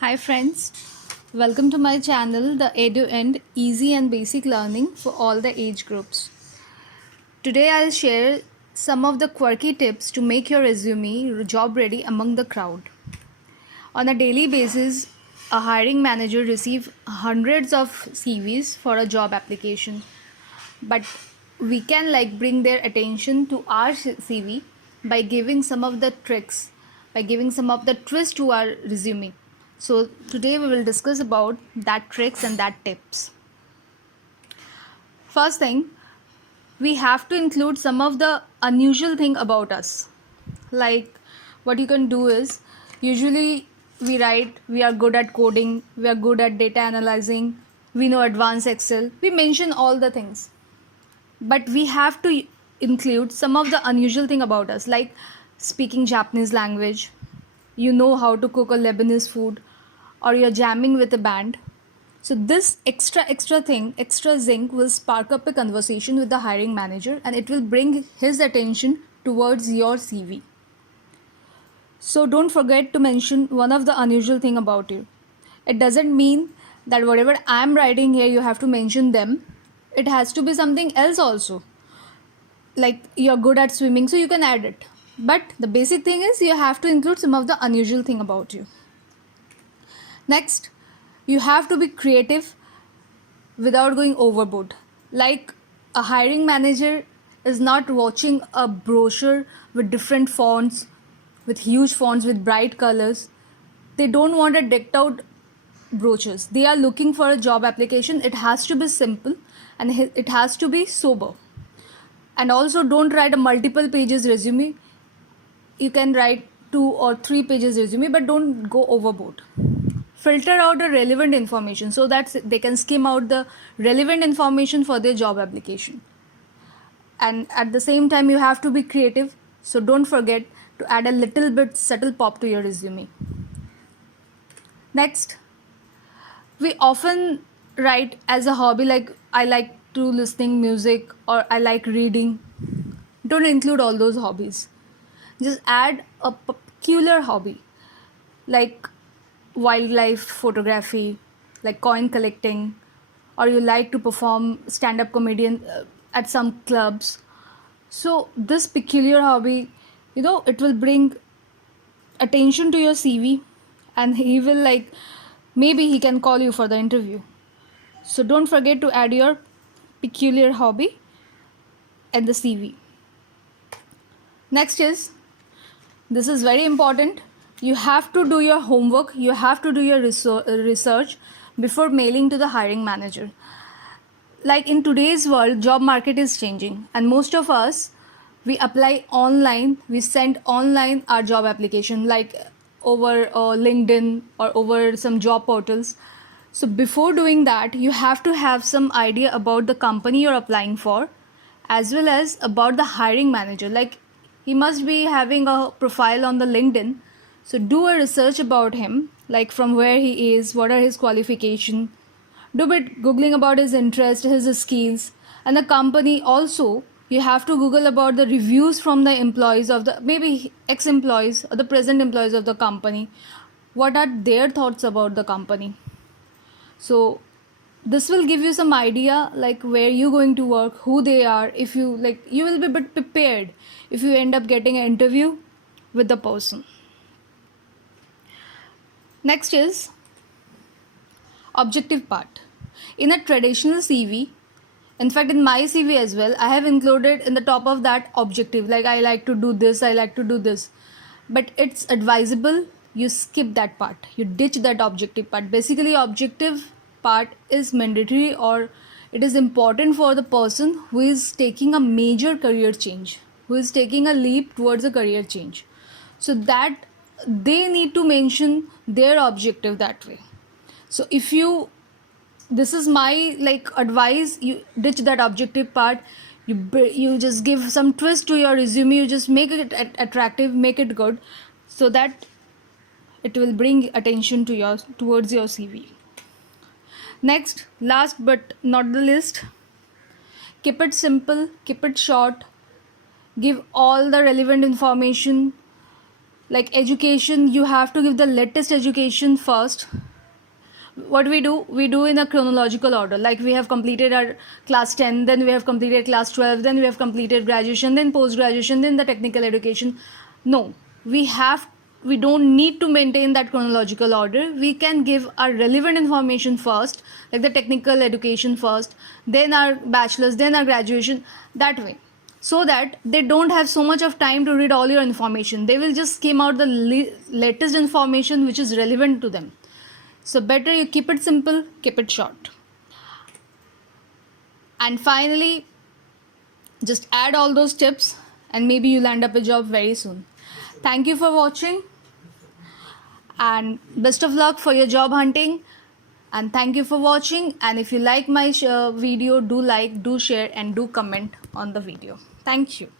Hi friends, welcome to my channel The Edu End Easy and Basic Learning for all the age groups. Today I'll share some of the quirky tips to make your resume job ready among the crowd. On a daily basis, a hiring manager receives hundreds of CVs for a job application, but we can bring their attention to our CV by giving some of the tricks, by giving some of the twist to our resume. So today we will discuss about that tricks and that tips. First thing, we have to include some of the unusual thing about us. Like what you can do is, usually we write we are good at coding, we are good at data analyzing, we know advanced Excel, we mention all the things, but we have to include some of the unusual thing about us, like speaking Japanese language, you know how to cook a Lebanese food, or you're jamming with a band. So this extra thing, extra zinc, will spark up a conversation with the hiring manager, and it will bring his attention towards your CV. So don't forget to mention one of the unusual thing about you. It doesn't mean that whatever I'm writing here you have to mention them. It has to be something else also, like you're good at swimming, so you can add it, but the basic thing is you have to include some of the unusual thing about you. Next, you have to be creative without going overboard. Like, a hiring manager is not watching a brochure with different fonts, with huge fonts, with bright colors. They don't want a decked out brochures. They are looking for a job application. It has to be simple and it has to be sober. And also, don't write a multiple pages resume. You can write 2 or 3 pages resume, but don't go overboard. Filter out the relevant information so that they can skim out the relevant information for their job application. And at the same time, you have to be creative, so don't forget to add a little bit subtle pop to your resume. Next, we often write as a hobby, like I like to listening music or I like reading. Don't include all those hobbies. Just add a peculiar hobby, like wildlife photography, like coin collecting, or you like to perform stand-up comedian at some clubs. So this peculiar hobby, it will bring attention to your CV, and he will maybe he can call you for the interview. So don't forget to add your peculiar hobby at the CV. Next is, this is very important, you have to do your homework, you have to do your research before mailing to the hiring manager. Like, in today's world, job market is changing, and most of us, we apply online, we send online our job application, like over LinkedIn or over some job portals. So before doing that, you have to have some idea about the company you're applying for, as well as about the hiring manager. Like, he must be having a profile on the LinkedIn, so do a research about him, like from where he is, what are his qualifications, do a bit googling about his interest, his skills, and the company also. You have to google about the reviews from the employees of the, maybe ex-employees or the present employees of the company. What are their thoughts about the company? So this will give you some idea, like where you're going to work, who they are. If you like, you will be a bit prepared if you end up getting an interview with the person. Next is objective part. In a traditional CV, in fact in my CV as well, I have included in the top of that objective, like I like to do this, I like to do this. But it's advisable you skip that part, you ditch that objective part. Basically, objective part is mandatory, or it is important for the person who is taking a major career change, who is taking a leap towards a career change, so that they need to mention their objective that way. So if you, this is my advice, you ditch that objective part. You just give some twist to your resume, you just make it attractive, make it good, so that it will bring attention to your towards your CV. Next, last but not the least, keep it simple, keep it short, give all the relevant information, Like education, you have to give the latest education first. What we do in a chronological order. Like we have completed our class 10, then we have completed class 12, then we have completed graduation, then post graduation, then the technical education. No, we don't need to maintain that chronological order. We can give our relevant information first, like the technical education first, then our bachelor's, then our graduation, that way, so that they don't have so much of time to read all your information. They will just skim out the latest information which is relevant to them. So better you keep it simple, keep it short. And finally, just add all those tips and maybe you'll land up a job very soon. Thank you for watching and best of luck for your job hunting. And thank you for watching. And if you like my video, do like, do share and do comment on the video. Thank you.